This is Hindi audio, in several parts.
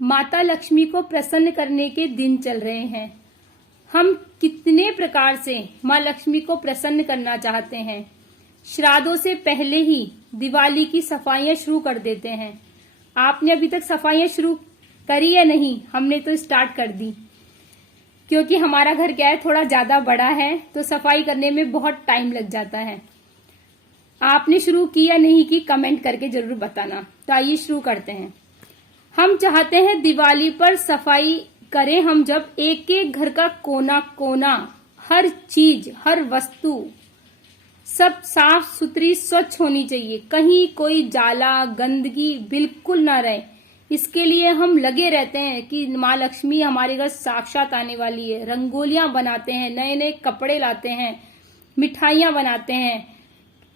माता लक्ष्मी को प्रसन्न करने के दिन चल रहे हैं। हम कितने प्रकार से माँ लक्ष्मी को प्रसन्न करना चाहते हैं। श्राद्धों से पहले ही दिवाली की सफाइयां शुरू कर देते हैं। आपने अभी तक सफाइयां शुरू करी या नहीं? हमने तो स्टार्ट कर दी, क्योंकि हमारा घर क्या है, थोड़ा ज्यादा बड़ा है, तो सफाई करने में बहुत टाइम लग जाता है। आपने शुरू की या नहीं की, कमेंट करके जरूर बताना। तो आइए शुरू करते हैं। हम चाहते हैं दिवाली पर सफाई करें हम, जब एक एक घर का कोना कोना, हर चीज, हर वस्तु सब साफ सुथरी स्वच्छ होनी चाहिए। कहीं कोई जाला गंदगी बिल्कुल ना रहे। इसके लिए हम लगे रहते हैं कि माँ लक्ष्मी हमारे घर साक्षात आने वाली है। रंगोलियां बनाते हैं, नए नए कपड़े लाते हैं, मिठाइयां बनाते हैं।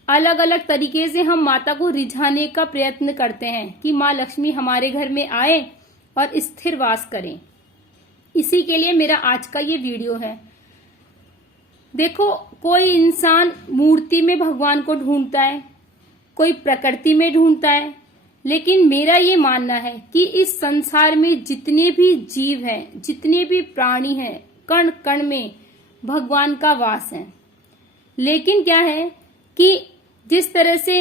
अलग अलग तरीके से हम माता को रिझाने का प्रयत्न करते हैं कि माँ लक्ष्मी हमारे घर में आए और स्थिर वास करें। इसी के लिए मेरा आज का ये वीडियो है। देखो, कोई इंसान मूर्ति में भगवान को ढूंढता है, कोई प्रकृति में ढूंढता है, लेकिन मेरा ये मानना है कि इस संसार में जितने भी जीव हैं, जितने भी प्राणी हैं, कण कण में भगवान का वास है। लेकिन क्या है कि जिस तरह से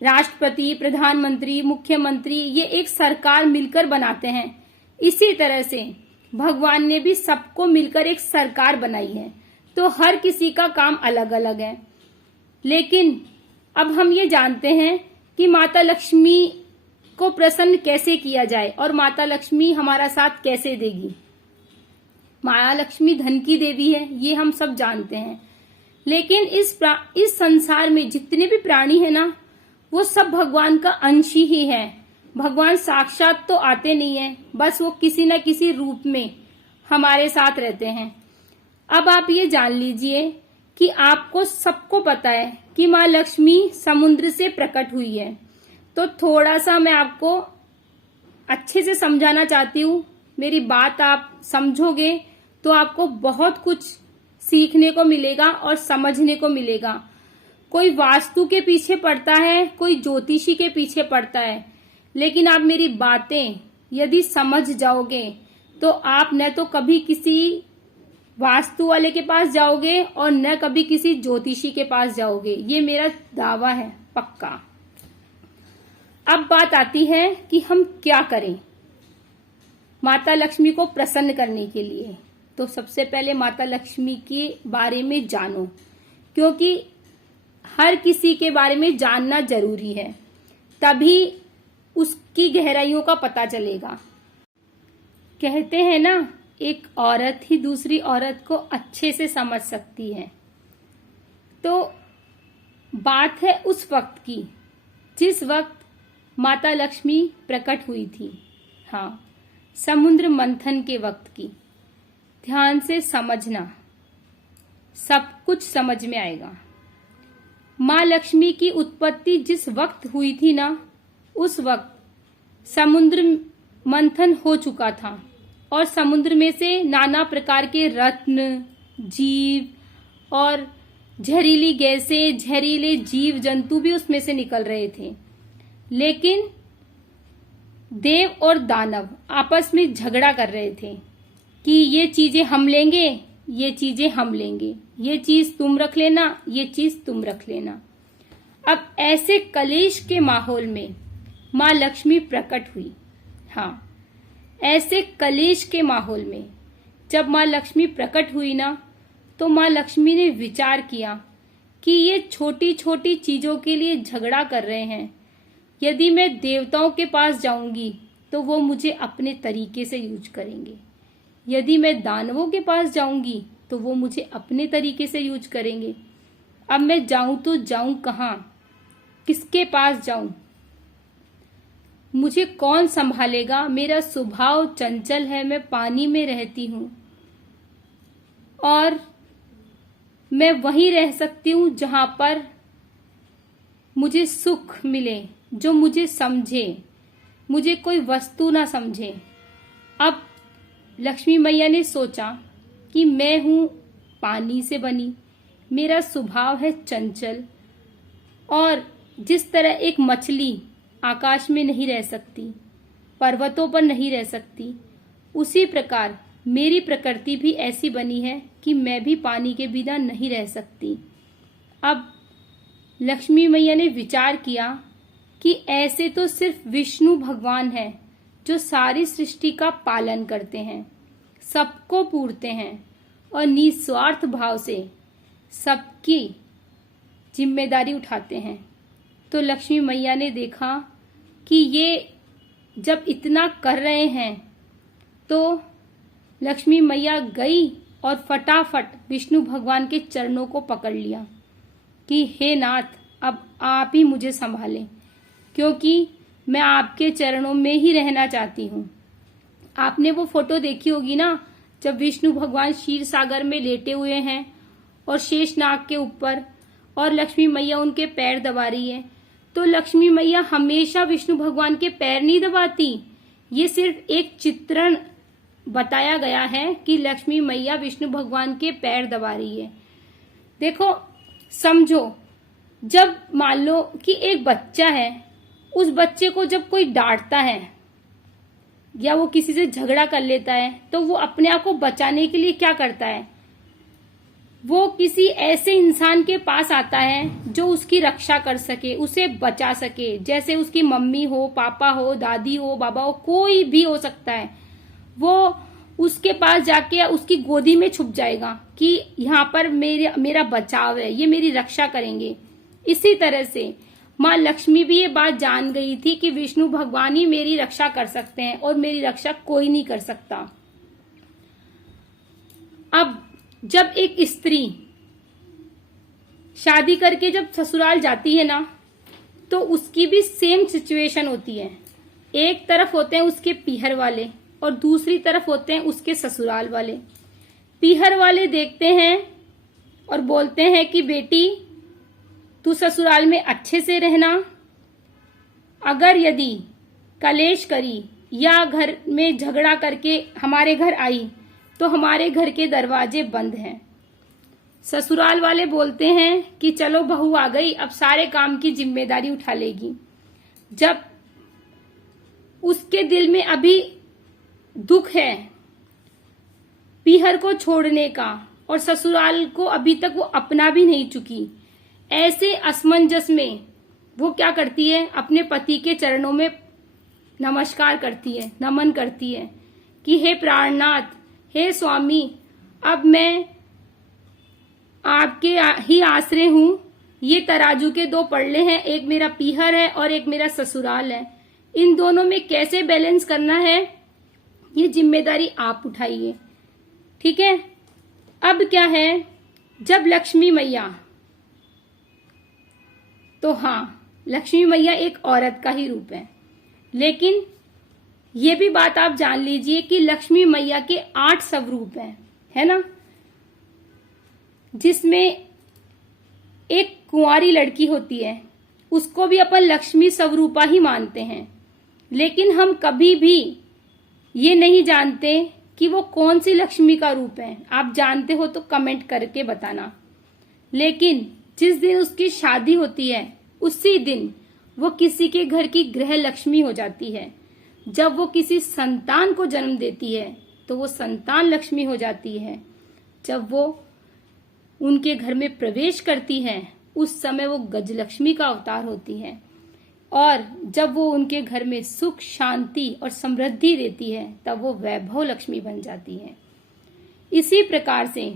राष्ट्रपति, प्रधानमंत्री, मुख्यमंत्री ये एक सरकार मिलकर बनाते हैं, इसी तरह से भगवान ने भी सबको मिलकर एक सरकार बनाई है। तो हर किसी का काम अलग अलग है। लेकिन अब हम ये जानते हैं कि माता लक्ष्मी को प्रसन्न कैसे किया जाए और माता लक्ष्मी हमारा साथ कैसे देगी। माता लक्ष्मी धन की देवी है, ये हम सब जानते हैं। लेकिन इस संसार में जितने भी प्राणी है ना, वो सब भगवान का अंश ही है। भगवान साक्षात तो आते नहीं है, बस वो किसी न किसी रूप में हमारे साथ रहते हैं। अब आप ये जान लीजिए कि आपको सबको पता है कि माँ लक्ष्मी समुद्र से प्रकट हुई है। तो थोड़ा सा मैं आपको अच्छे से समझाना चाहती हूँ। मेरी बात आप समझोगे तो आपको बहुत कुछ सीखने को मिलेगा और समझने को मिलेगा। कोई वास्तु के पीछे पड़ता है, कोई ज्योतिषी के पीछे पड़ता है, लेकिन आप मेरी बातें यदि समझ जाओगे तो आप न तो कभी किसी वास्तु वाले के पास जाओगे और न कभी किसी ज्योतिषी के पास जाओगे। ये मेरा दावा है, पक्का। अब बात आती है कि हम क्या करें माता लक्ष्मी को प्रसन्न करने के लिए। तो सबसे पहले माता लक्ष्मी के बारे में जानो, क्योंकि हर किसी के बारे में जानना जरूरी है, तभी उसकी गहराइयों का पता चलेगा। कहते हैं ना, एक औरत ही दूसरी औरत को अच्छे से समझ सकती है। तो बात है उस वक्त की जिस वक्त माता लक्ष्मी प्रकट हुई थी। हाँ, समुद्र मंथन के वक्त की। ध्यान से समझना, सब कुछ समझ में आएगा। माँ लक्ष्मी की उत्पत्ति जिस वक्त हुई थी ना, उस वक्त समुद्र मंथन हो चुका था और समुद्र में से नाना प्रकार के रत्न, जीव और जहरीली गैसें, जहरीले जीव जंतु भी उसमें से निकल रहे थे। लेकिन देव और दानव आपस में झगड़ा कर रहे थे कि ये चीजें हम लेंगे, ये चीजें हम लेंगे, ये चीज तुम रख लेना, ये चीज तुम रख लेना। अब ऐसे कलेश के माहौल में माँ लक्ष्मी प्रकट हुई। हाँ, ऐसे कलेश के माहौल में जब माँ लक्ष्मी प्रकट हुई ना, तो माँ लक्ष्मी ने विचार किया कि ये छोटी छोटी चीजों के लिए झगड़ा कर रहे हैं। यदि मैं देवताओं के पास जाऊंगी तो वो मुझे अपने तरीके से यूज करेंगे, यदि मैं दानवों के पास जाऊंगी तो वो मुझे अपने तरीके से यूज करेंगे। अब मैं जाऊं तो जाऊं कहाँ, किसके पास जाऊं, मुझे कौन संभालेगा? मेरा स्वभाव चंचल है, मैं पानी में रहती हूँ और मैं वहीं रह सकती हूँ जहां पर मुझे सुख मिले, जो मुझे समझे, मुझे कोई वस्तु ना समझे। अब लक्ष्मी मैया ने सोचा कि मैं हूं पानी से बनी, मेरा स्वभाव है चंचल, और जिस तरह एक मछली आकाश में नहीं रह सकती, पर्वतों पर नहीं रह सकती, उसी प्रकार मेरी प्रकृति भी ऐसी बनी है कि मैं भी पानी के बिना नहीं रह सकती। अब लक्ष्मी मैया ने विचार किया कि ऐसे तो सिर्फ विष्णु भगवान हैं जो सारी सृष्टि का पालन करते हैं, सबको पूरते हैं और निस्वार्थ भाव से सबकी जिम्मेदारी उठाते हैं। तो लक्ष्मी मैया ने देखा कि ये जब इतना कर रहे हैं तो लक्ष्मी मैया गई और फटाफट विष्णु भगवान के चरणों को पकड़ लिया कि हे नाथ, अब आप ही मुझे संभालें, क्योंकि मैं आपके चरणों में ही रहना चाहती हूँ। आपने वो फोटो देखी होगी ना, जब विष्णु भगवान क्षीर सागर में लेटे हुए हैं और शेषनाग के ऊपर, और लक्ष्मी मैया उनके पैर दबा रही है। तो लक्ष्मी मैया हमेशा विष्णु भगवान के पैर नहीं दबाती, ये सिर्फ एक चित्रण बताया गया है कि लक्ष्मी मैया विष्णु भगवान के पैर दबा रही है। देखो, समझो, जब मान लो कि एक बच्चा है, उस बच्चे को जब कोई डांटता है या वो किसी से झगड़ा कर लेता है तो वो अपने आप को बचाने के लिए क्या करता है? वो किसी ऐसे इंसान के पास आता है जो उसकी रक्षा कर सके, उसे बचा सके। जैसे उसकी मम्मी हो, पापा हो, दादी हो, बाबा हो, कोई भी हो सकता है। वो उसके पास जाके उसकी गोदी में छुप जाएगा कि यहाँ पर मेरा बचाव है, ये मेरी रक्षा करेंगे। इसी तरह से माँ लक्ष्मी भी ये बात जान गई थी कि विष्णु भगवान ही मेरी रक्षा कर सकते हैं और मेरी रक्षा कोई नहीं कर सकता। अब जब एक स्त्री शादी करके जब ससुराल जाती है ना, तो उसकी भी सेम सिचुएशन होती है। एक तरफ होते हैं उसके पीहर वाले और दूसरी तरफ होते हैं उसके ससुराल वाले। पीहर वाले देखते हैं और बोलते हैं कि बेटी, तू ससुराल में अच्छे से रहना, अगर यदि कलेश करी या घर में झगड़ा करके हमारे घर आई तो हमारे घर के दरवाजे बंद हैं। ससुराल वाले बोलते हैं कि चलो बहू आ गई, अब सारे काम की जिम्मेदारी उठा लेगी। जब उसके दिल में अभी दुख है पीहर को छोड़ने का और ससुराल को अभी तक वो अपना भी नहीं चुकी, ऐसे असमंजस में वो क्या करती है? अपने पति के चरणों में नमस्कार करती है, नमन करती है कि हे प्राणनाथ, हे स्वामी, अब मैं आपके ही आश्रय हूं। ये तराजू के दो पड़ले हैं, एक मेरा पीहर है और एक मेरा ससुराल है। इन दोनों में कैसे बैलेंस करना है, ये जिम्मेदारी आप उठाइए। ठीक है। अब क्या है, जब लक्ष्मी मैया, तो हाँ, लक्ष्मी मैया एक औरत का ही रूप है, लेकिन ये भी बात आप जान लीजिए कि लक्ष्मी मैया के 8 स्वरूप हैं, है ना। जिसमें एक कुंवारी लड़की होती है, उसको भी अपन लक्ष्मी स्वरूपा ही मानते हैं, लेकिन हम कभी भी ये नहीं जानते कि वो कौन सी लक्ष्मी का रूप है। आप जानते हो तो कमेंट करके बताना। लेकिन जिस दिन उसकी शादी होती है, उसी दिन वो किसी के घर की गृह लक्ष्मी हो जाती है। जब वो किसी संतान को जन्म देती है तो वो संतान लक्ष्मी हो जाती है। जब वो उनके घर में प्रवेश करती है, उस समय वो गजलक्ष्मी का अवतार होती है। और जब वो उनके घर में सुख, शांति और समृद्धि देती है, तब वो वैभव लक्ष्मी बन जाती है। इसी प्रकार से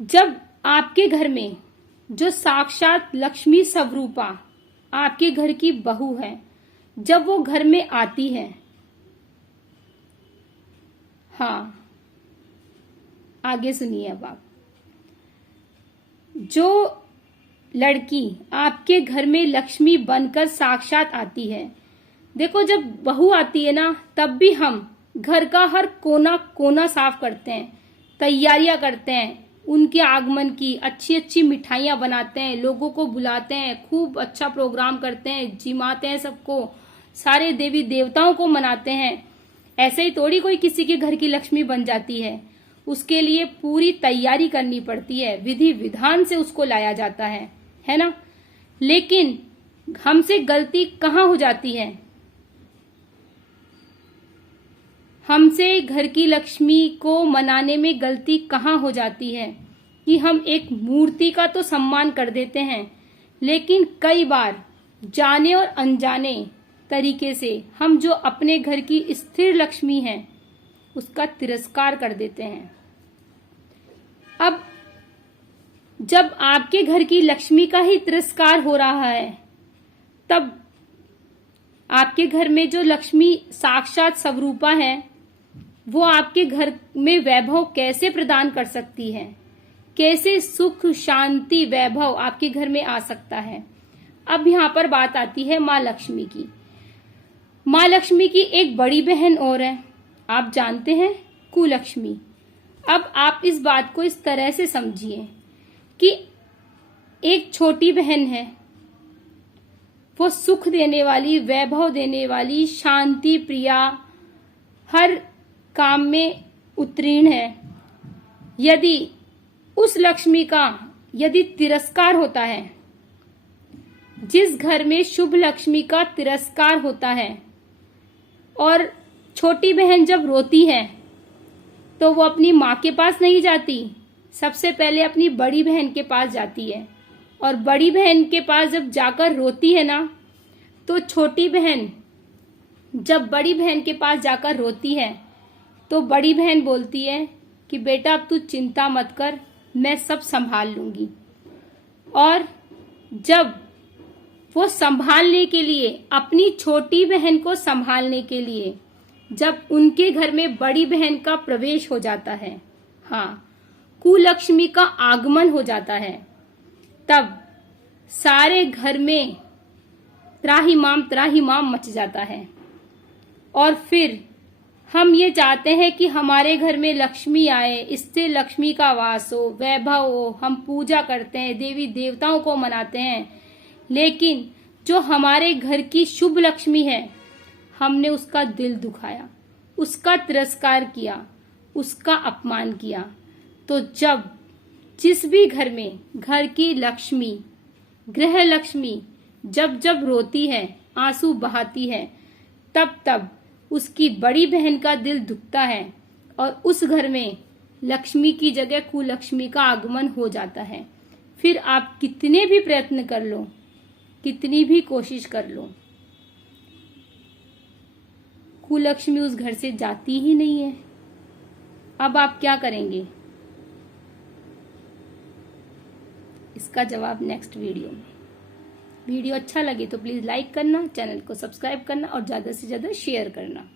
जब आपके घर में जो साक्षात लक्ष्मी स्वरूपा आपके घर की बहू है, जब वो घर में आती है, हाँ, आगे सुनिए। अब आप, जो लड़की आपके घर में लक्ष्मी बनकर साक्षात आती है, देखो, जब बहू आती है ना, तब भी हम घर का हर कोना कोना साफ करते हैं, तैयारियां करते हैं उनके आगमन की, अच्छी अच्छी मिठाइयां बनाते हैं, लोगों को बुलाते हैं, खूब अच्छा प्रोग्राम करते हैं, जिमाते हैं सबको, सारे देवी देवताओं को मनाते हैं। ऐसे ही थोड़ी कोई किसी के घर की लक्ष्मी बन जाती है, उसके लिए पूरी तैयारी करनी पड़ती है, विधि विधान से उसको लाया जाता है ना। लेकिन हमसे गलती कहाँ हो जाती है? हमसे घर की लक्ष्मी को मनाने में गलती कहाँ हो जाती है कि हम एक मूर्ति का तो सम्मान कर देते हैं, लेकिन कई बार जाने और अनजाने तरीके से हम जो अपने घर की स्थिर लक्ष्मी हैं उसका तिरस्कार कर देते हैं। अब जब आपके घर की लक्ष्मी का ही तिरस्कार हो रहा है, तब आपके घर में जो लक्ष्मी साक्षात स्वरूपा है वो आपके घर में वैभव कैसे प्रदान कर सकती है? कैसे सुख शांति वैभव आपके घर में आ सकता है? अब यहाँ पर बात आती है माँ लक्ष्मी की। माँ लक्ष्मी की एक बड़ी बहन और है, आप जानते हैं, कुलक्ष्मी। अब आप इस बात को इस तरह से समझिए कि एक छोटी बहन है, वो सुख देने वाली, वैभव देने वाली, शांति प्रिया, हर काम में उत्तीर्ण है। यदि उस लक्ष्मी का यदि तिरस्कार होता है, जिस घर में शुभ लक्ष्मी का तिरस्कार होता है, और छोटी बहन जब रोती है तो वो अपनी माँ के पास नहीं जाती, सबसे पहले अपनी बड़ी बहन के पास जाती है। और बड़ी बहन के पास जब जाकर रोती है ना, तो छोटी बहन जब बड़ी बहन के पास जाकर रोती है तो बड़ी बहन बोलती है कि बेटा अब तू चिंता मत कर, मैं सब संभाल लूंगी। और जब वो संभालने के लिए, अपनी छोटी बहन को संभालने के लिए जब उनके घर में बड़ी बहन का प्रवेश हो जाता है, हाँ, कुलक्ष्मी का आगमन हो जाता है, तब सारे घर में त्राहिमाम मच जाता है। और फिर हम ये चाहते हैं कि हमारे घर में लक्ष्मी आए, इससे लक्ष्मी का वास हो, वैभव हो, हम पूजा करते हैं, देवी देवताओं को मनाते हैं, लेकिन जो हमारे घर की शुभ लक्ष्मी है, हमने उसका दिल दुखाया, उसका तिरस्कार किया, उसका अपमान किया। तो जब जिस भी घर में घर की लक्ष्मी, गृह लक्ष्मी जब जब रोती है, आंसू बहाती है, तब तब उसकी बड़ी बहन का दिल दुखता है और उस घर में लक्ष्मी की जगह कुलक्ष्मी का आगमन हो जाता है। फिर आप कितने भी प्रयत्न कर लो, कितनी भी कोशिश कर लो, कुलक्ष्मी उस घर से जाती ही नहीं है। अब आप क्या करेंगे? इसका जवाब नेक्स्ट वीडियो में। वीडियो अच्छा लगे तो प्लीज लाइक करना, चैनल को सब्सक्राइब करना और ज्यादा से ज्यादा शेयर करना।